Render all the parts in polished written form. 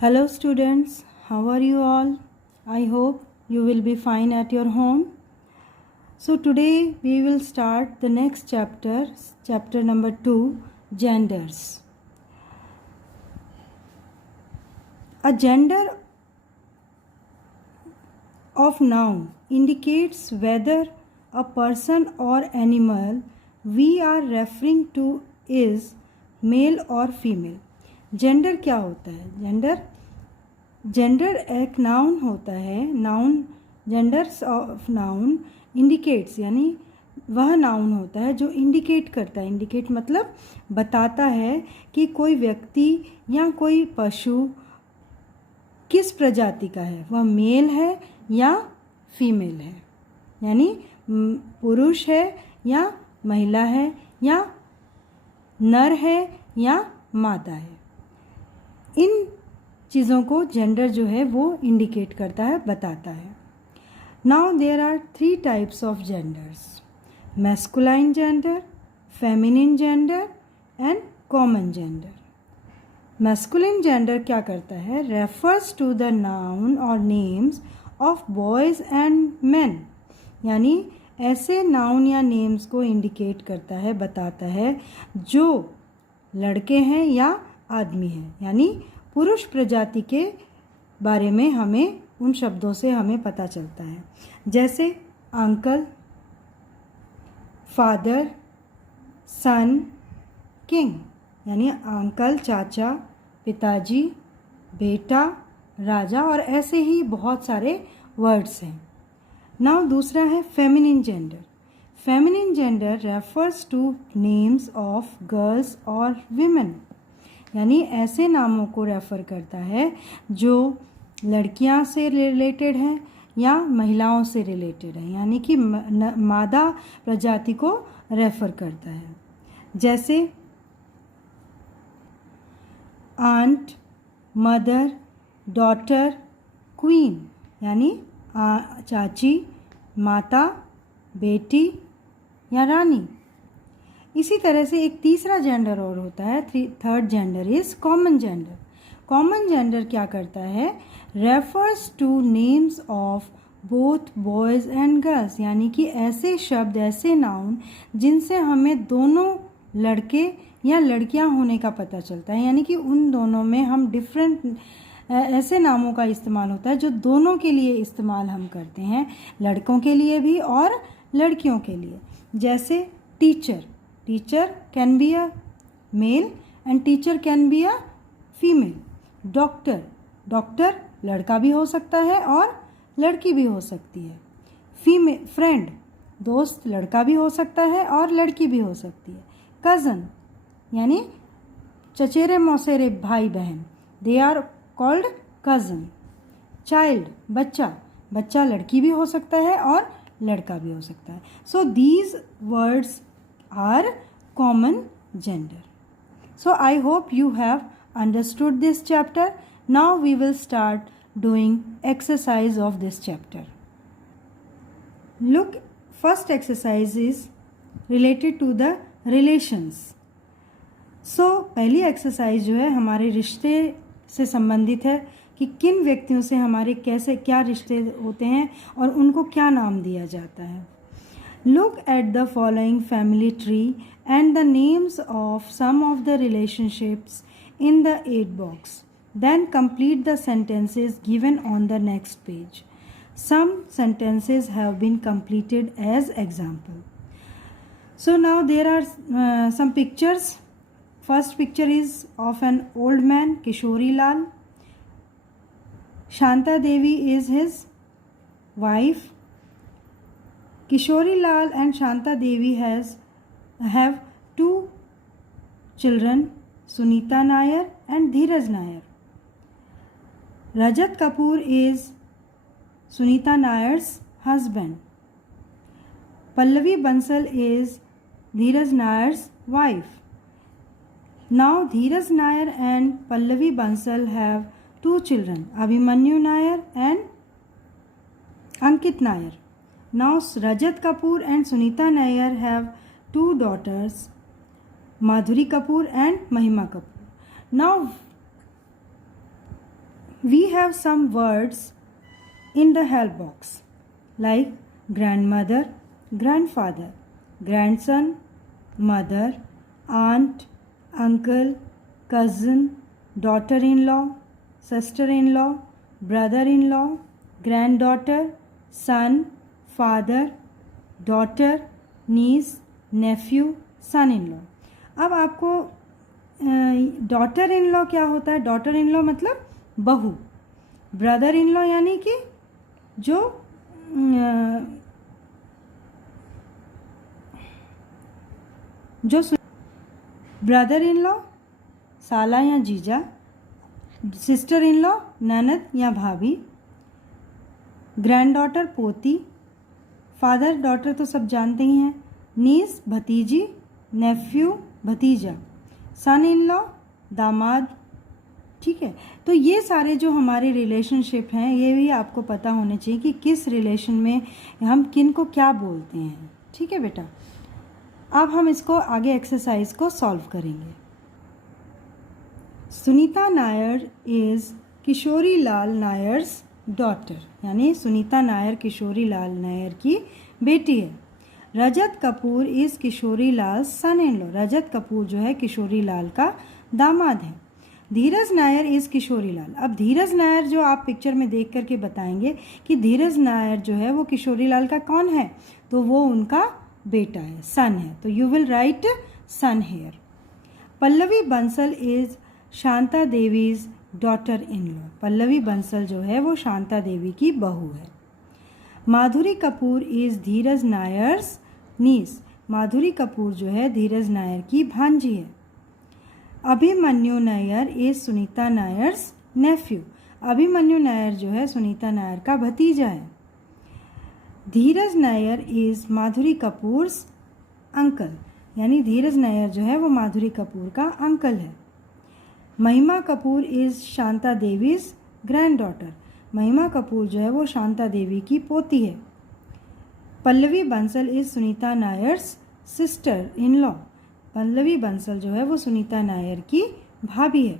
Hello students, how are you all? I hope you will be fine at your home. So today we will start the next chapter, chapter number 2, genders. A gender of noun indicates whether a person or animal we are referring to is male or female. Gender क्या होता है? Gender एक noun होता है. Noun, genders of noun indicates, यानी वह noun होता है जो इंडिकेट करता है. इंडिकेट मतलब बताता है कि कोई व्यक्ति या कोई पशु किस प्रजाति का है, वह मेल है या फीमेल है, यानी पुरुष है या महिला है, या नर है या मादा है. इन चीज़ों को जेंडर जो है वो इंडिकेट करता है, बताता है. Now there are 3 types of genders: masculine gender, feminine gender and common gender. Masculine gender क्या करता है? रेफर्स टू द नाउन और names of boys and man, यानी ऐसे नाउन या नेम्स को इंडिकेट करता है, बताता है जो लड़के हैं या आदमी हैं, यानी पुरुष प्रजाति के बारे में हमें उन शब्दों से हमें पता चलता है. जैसे अंकल, फादर, सन, किंग, यानी अंकल चाचा, पिताजी, बेटा, राजा, और ऐसे ही बहुत सारे वर्ड्स हैं. नाउ दूसरा है feminine gender. Feminine gender refers two names of girls और विमेन, यानी ऐसे नामों को रेफ़र करता है जो लड़कियां से रिलेटेड हैं या महिलाओं से रिलेटेड हैं, यानी कि मादा प्रजाति को रेफ़र करता है. जैसे आंट, मदर, डॉटर, क्वीन, यानी चाची, माता, बेटी या रानी. इसी तरह से एक तीसरा जेंडर और होता है. Third gender is common gender. Common gender क्या करता है? Refers two names of both boys and girls, यानी कि ऐसे शब्द, ऐसे नाउन जिनसे हमें दोनों लड़के या लड़कियां होने का पता चलता है, यानी कि उन दोनों में हम डिफरेंट ऐसे नामों का इस्तेमाल होता है जो दोनों के लिए इस्तेमाल हम करते हैं, लड़कों के लिए भी और लड़कियों के लिए. जैसे teacher, teacher can be a male and teacher can be a female. Doctor, doctor लड़का भी हो सकता है और लड़की भी हो सकती है. फीमेल फ्रेंड, दोस्त लड़का भी हो सकता है और लड़की भी हो सकती है. कज़न, यानी चचेरे मौसेरे भाई बहन, they are called cousin. Child, बच्चा, बच्चा लड़की भी हो सकता है और लड़का भी हो सकता है. So these words are common gender. So I hope you have understood this chapter. Now we will start doing exercise of this chapter. Look, first exercise is related to the relations. So पहली exercise जो है हमारे रिश्ते से संबंधित है कि किन व्यक्तियों से हमारे कैसे क्या रिश्ते होते हैं और उनको क्या नाम दिया जाता है. Look at the following family tree and the names of some of the relationships in the 8 box. Then complete the sentences given on the next page. Some sentences have been completed as example. So now there are some pictures. First picture is of an old man, Kishori Lal. Shanta Devi is his wife. Kishori Lal and Shanta Devi have 2 children, Sunita Nair and Dheeraj Nair. Rajat Kapoor is Sunita Nair's husband. Pallavi Bansal is Dheeraj Nair's wife. Now Dheeraj Nair and Pallavi Bansal have 2 children, Abhimanyu Nair and Ankit Nair. Now Rajat Kapoor and Sunita Nair have 2 daughters, Madhuri Kapoor and Mahima Kapoor. Now we have some words in the help box like grandmother, grandfather, grandson, mother, aunt, uncle, cousin, daughter-in-law, sister-in-law, brother-in-law, granddaughter, son, father, daughter, niece, nephew, son-in-law. अब आपको daughter in law क्या होता है? Daughter in law मतलब बहू. Brother in law यानी कि जो ब्रदर इन लॉ साला या जीजा, सिस्टर इन लॉ ननद या भाभी, ग्रैंड डॉटर पोती, फादर डॉटर तो सब जानते ही हैं, नीस भतीजी, नेफ्यू भतीजा, सन इन लॉ दामाद. ठीक है, तो ये सारे जो हमारे रिलेशनशिप हैं ये भी आपको पता होने चाहिए कि किस रिलेशन में हम किन को क्या बोलते हैं. ठीक है बेटा, अब हम इसको आगे एक्सरसाइज को सॉल्व करेंगे. सुनीता नायर इज़ किशोरी लाल नायर्स डॉटर, यानी सुनीता नायर किशोरी लाल नायर की बेटी है. Rajat Kapoor is Kishori Lal son in law, Rajat Kapoor जो है किशोरी लाल का दामाद है. धीरज नायर इज़ किशोरी लाल. अब धीरज नायर जो आप पिक्चर में देख करके बताएंगे कि धीरज नायर जो है वो किशोरी लाल का कौन है, तो वो उनका बेटा है, सन है. तो you will write son here. Pallavi Bansal is Shanta Devi's daughter in law, Pallavi Bansal जो है वो शांता देवी की बहू है. माधुरी कपूर इज़ धीरज नायर्स नीस, माधुरी कपूर जो है धीरज नायर की भांजी है. अभिमन्यु नायर इज़ सुनीता नायर्स नेफ्यू, अभिमन्यु नायर जो है सुनीता नायर का भतीजा है. धीरज नायर इज़ माधुरी कपूर्स अंकल, यानी धीरज नायर जो है वो माधुरी कपूर का अंकल है. महिमा Kapoor is Shanta Devi's grand daughter, महिमा कपूर जो है वो शांता देवी की पोती है. Pallavi Bansal is Sunita Nair's sister in law, Pallavi Bansal जो है वो सुनीता नायर की भाभी है.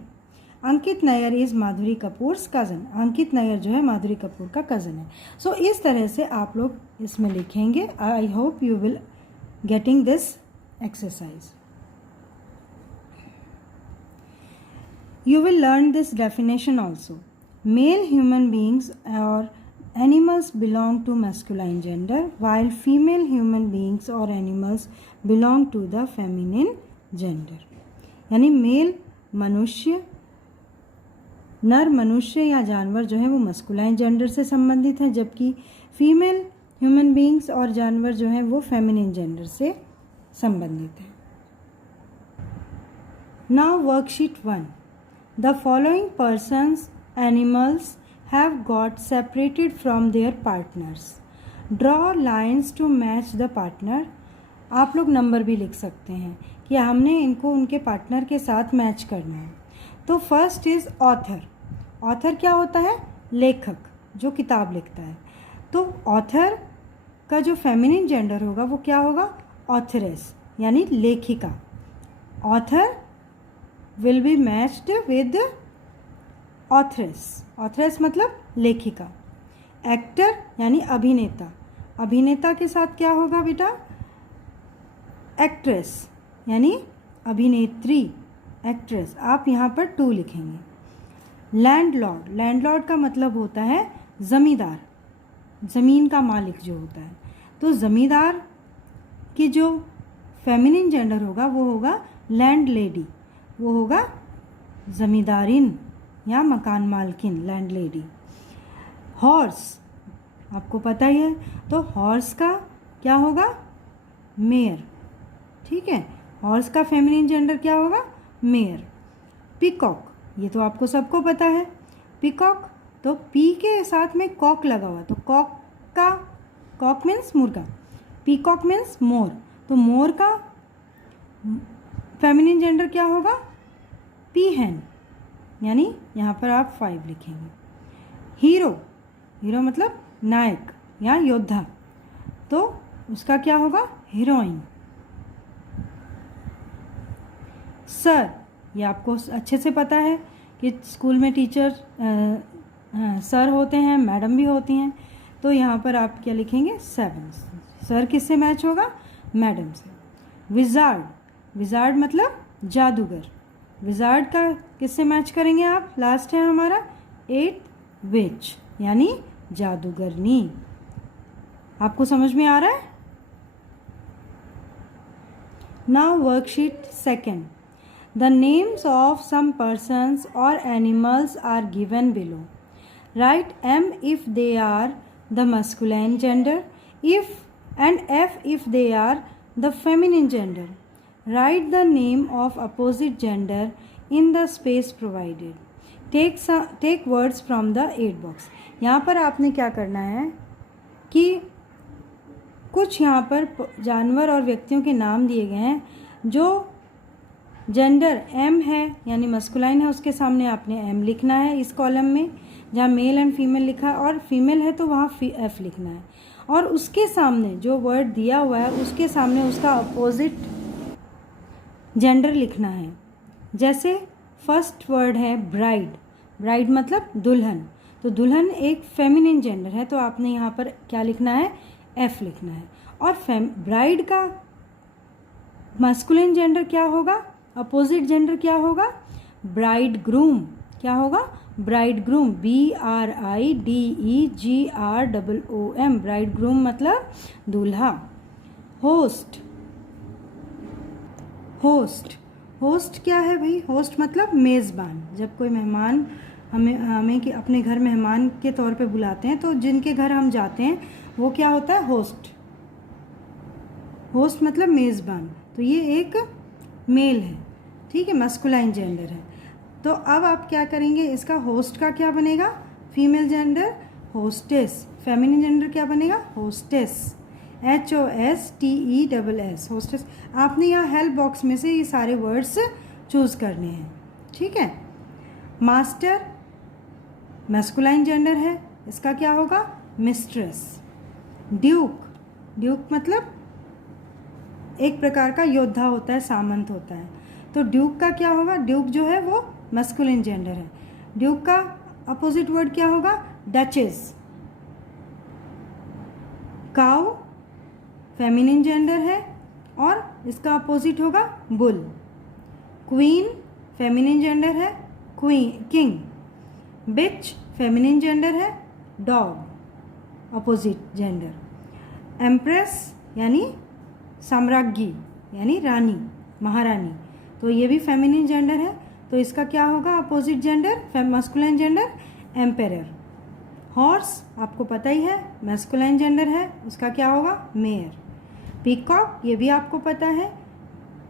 अंकित नायर इज़ माधुरी कपूर्स कज़न, अंकित नायर जो है माधुरी कपूर का कज़न है. सो इस तरह से आप लोग इसमें लिखेंगे. I hope you will getting this exercise. You will learn this definition also. Male human beings or animals belong to masculine gender, while female human beings or animals belong to the feminine gender. यानी mail मनुष्य, नर मनुष्य या जानवर जो है वो masculine gender से संबंधित है, जबकि फीमेल ह्यूमन बींग्स और जानवर जो हैं वो फेमिनिन जेंडर से संबंधित है. Now worksheet 1. The following persons, animals have got separated from their partners. Draw lines to match the partner. आप लोग नंबर भी लिख सकते हैं कि हमने इनको उनके पार्टनर के साथ मैच करना है. तो फर्स्ट इज़ ऑथर. ऑथर क्या होता है? लेखक, जो किताब लिखता है. तो ऑथर का जो फेमिनिन जेंडर होगा वो क्या होगा? ऑथरेस, यानी लेखिका. Author will be matched with authoress, authoress मतलब लेखिका. एक्टर यानी अभिनेता, अभिनेता के साथ क्या होगा बेटा? एक्ट्रेस यानी अभिनेत्री, एक्ट्रेस. आप यहाँ पर 2 लिखेंगे. लैंडलॉर्ड, लैंडलॉर्ड का मतलब होता है ज़मींदार, ज़मीन का मालिक जो होता है. तो ज़मींदार की जो फेमिनिन जेंडर होगा वो होगा लैंड लेडी, वो होगा ज़मींदारिन या मकान मालकिन, लैंड लेडी. हॉर्स आपको पता ही है, तो हॉर्स का क्या होगा? मेयर. ठीक है, हॉर्स का फेमिनिन जेंडर क्या होगा? मेयर. पीकॉक, ये तो आपको सबको पता है. पीकॉक, तो पी के साथ में कॉक लगा हुआ, तो कॉक का, कॉक मीन्स मुर्गा, पीकॉक मीन्स मोर. तो मोर का फेमिनिन जेंडर क्या होगा? पीहन, यानी यहाँ पर आप 5 लिखेंगे. हीरो, हीरो मतलब नायक या योद्धा, तो उसका क्या होगा? हीरोइन. सर, ये आपको अच्छे से पता है कि स्कूल में टीचर सर होते हैं, मैडम भी होती हैं, तो यहाँ पर आप क्या लिखेंगे 7। सर किससे मैच होगा? मैडम से। विजार्ड, विजार्ड मतलब जादूगर, विजार्ड का किससे मैच करेंगे आप? लास्ट है हमारा 8 विच यानी जादूगरनी। आपको समझ में आ रहा है? Now worksheet second, the names of some persons or animals are given below. Write M if they are the masculine gender, if and F if they are the feminine gender. Write the name of opposite gender in the space provided. Take words from the aid box. यहाँ पर आपने क्या करना है कि कुछ यहाँ पर जानवर और व्यक्तियों के नाम दिए गए हैं, जो जेंडर एम है यानी मस्कुलाइन है उसके सामने आपने एम लिखना है इस कॉलम में, जहाँ मेल एंड फीमेल लिखा है, और फीमेल है तो वहाँ एफ लिखना है, और उसके सामने जो वर्ड दिया हुआ है उसके सामने उसका अपोजिट जेंडर लिखना है। जैसे फर्स्ट वर्ड है ब्राइड, ब्राइड मतलब दुल्हन, तो दुल्हन एक फेमिनिन जेंडर है, तो आपने यहाँ पर क्या लिखना है? एफ लिखना है। और ब्राइड का मस्कुलिन जेंडर क्या होगा? अपोजिट जेंडर क्या होगा? Bride groom. क्या होगा? Bride groom, BRIDEGROOM, bride groom मतलब दूल्हा। होस्ट, होस्ट, होस्ट क्या है भाई? होस्ट मतलब मेज़बान। जब कोई मेहमान हमें कि अपने घर मेहमान के तौर पे बुलाते हैं, तो जिनके घर हम जाते हैं वो क्या होता है? होस्ट। होस्ट मतलब मेज़बान, तो ये एक मेल है, ठीक है, मस्कुलाइन जेंडर है। तो अब आप क्या करेंगे? इसका होस्ट का क्या बनेगा? Female gender hostess, feminine gender क्या बनेगा? Hostess, HOSTESS, hostess. आपने यहाँ हेल्प बॉक्स में से ये सारे वर्ड्स चूज़ करने हैं, ठीक है। मास्टर मैस्कुलाइन जेंडर है, इसका क्या होगा? मिस्ट्रेस। ड्यूक, ड्यूक मतलब एक प्रकार का योद्धा होता है, सामंत होता है, तो ड्यूक का क्या होगा? ड्यूक जो है वो मैस्कुलिन जेंडर है। ड्यूक का अपोजिट वर्ड क्या होगा? डचेस। काउ फेमिनिन जेंडर है और इसका अपोजिट होगा बुल। क्वीन फेमिनिन जेंडर है, किंग। बिच फेमिनिन जेंडर है, डॉग, अपोजिट जेंडर। एम्प्रेस यानी साम्राज्ञी यानी रानी, महारानी, तो ये भी फेमिनिन जेंडर है, तो इसका क्या होगा opposite gender? Masculine gender emperor. Horse आपको पता ही है मैस्कुलाइन जेंडर है, उसका क्या होगा? मेयर। पीकॉक ये भी आपको पता है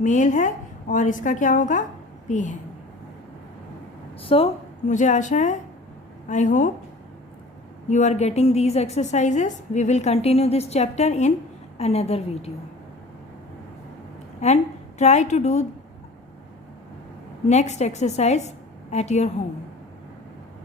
मेल है, और इसका क्या होगा? पी है। सो मुझे आशा है, I hope you are getting these exercises. We will continue this chapter in another video, and try to do next exercise at your home.